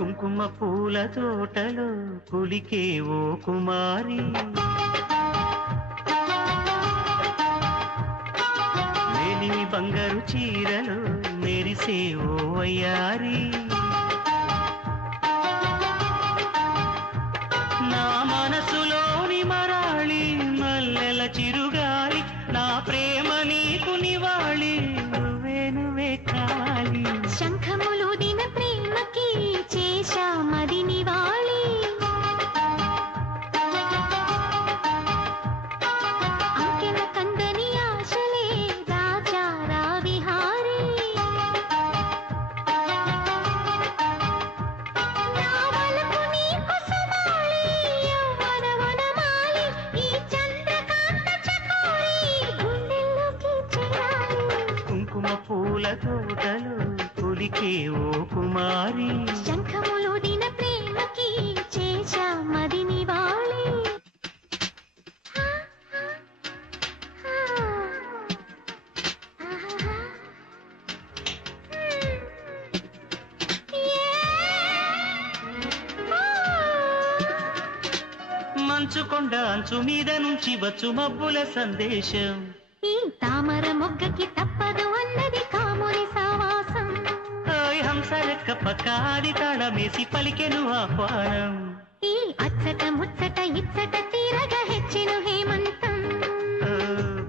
కుంకుమ పూల తోటలో కులికే ఓ కుమారి, మేలిమి బంగారు చీరలో మెరిసే ఓ వయ్యారి, నా మనసులోని మరాళి మల్లెల చిరుగాలి, నా ప్రేమ నీకు నివాళి, నువ్వే నువ్వే కావాలి. శంఖములు దిన ప్రేమకి చేశా మది నివాళి, అంకెల కందని ఆశలే రాజారా విహారీ, నా వలపు నీకు సుమాలి, యవ్వన వనమాలి, ఈ చంద్రకాంత చకోరి గుండెల్లోకి చేరాలి. కుంకుమ పూల తోటలో కులికే ఓ కుమారి, శంఖములు దిన ప్రేమకి చేశా మది నివాళి. మంచుకొండ అంచు మీద నుంచి వచ్చు మబ్బుల సందేశం, ఈ తామర మొగ్గకి తప్పదు అన్నది కాముని సావాసం, హంసరెక్క పక్కాది తాళమేసి పలికెను ఆహ్వానం, ఈ అచ్చట ముచ్చట ఇచ్చట తీరగా హెచ్చెను హేమంతం,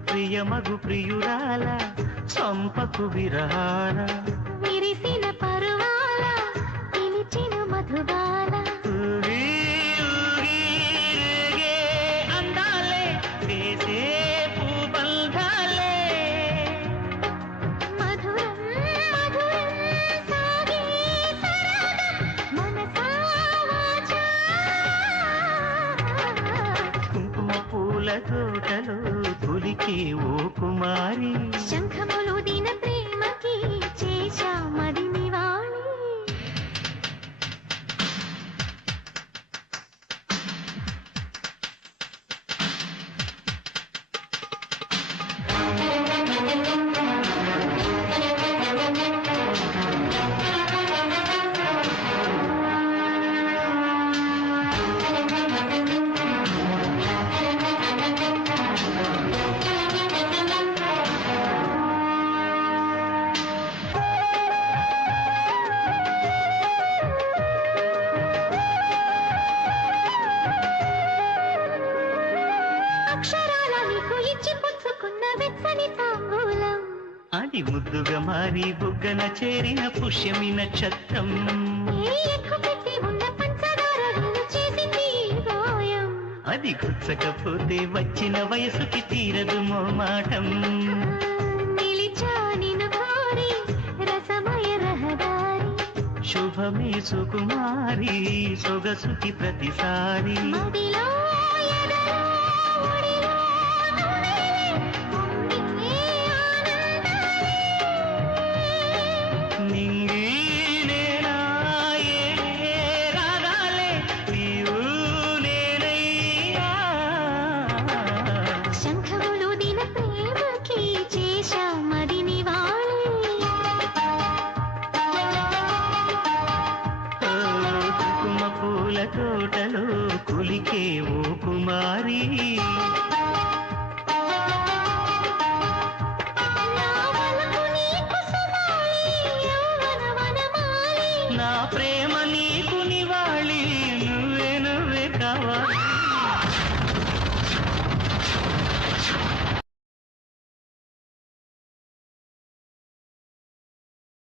ప్రియమగు ప్రియురాల చంపకు విరహాల, విరిసిన పరువాల పిలిచిన మధుబాల, ఊగి ఊగి రేగే అందాలే వేసే పూబంధాలే, మధురం మధురం సాగే సరాగం మనసా వాచా. కుంకుమ పూల తోటలో కులికే ఓ కుమారి, శంఖములు దిన ప్రేమకి చేశా మది నివాళి. అక్షరాల నీకు ఇచ్చి పుచ్చుకున్న వెచ్చని తాంబూలం, అది ముద్దుగా మారి బుగ్గన చేరిన పుష్యమి నక్షత్రం, ఏ ఎక్కు పెట్టి ఉన్న పంచదార వీలు చేసింది ఈ గాయం, అది గుచ్చకపోతే వచ్చిన వయసుకి తీరదు మోమాటం, నిలిచా నిన్ను కోరి రసమయ రహదారి, శుభమే సుకుమారి సొగసుకి ప్రతిసారి, మదిలో ఎదలో ఒడిలో నువ్వే పొంగితే ఆనందాలే. నింగి నేనా ఏ రాగాలే నీవు నేనయ్యా, శంఖములు దిన ప్రేమకి చేశా మది నివాళి, కుంకుమ పూల తోటలో కులికే ఓ కుమారి, నా వలపు నీకు సుమాలి, యవ్వన వనమాలి, నా ప్రేమ నీకు నివాళి, నువ్వే నువ్వే కావాలి.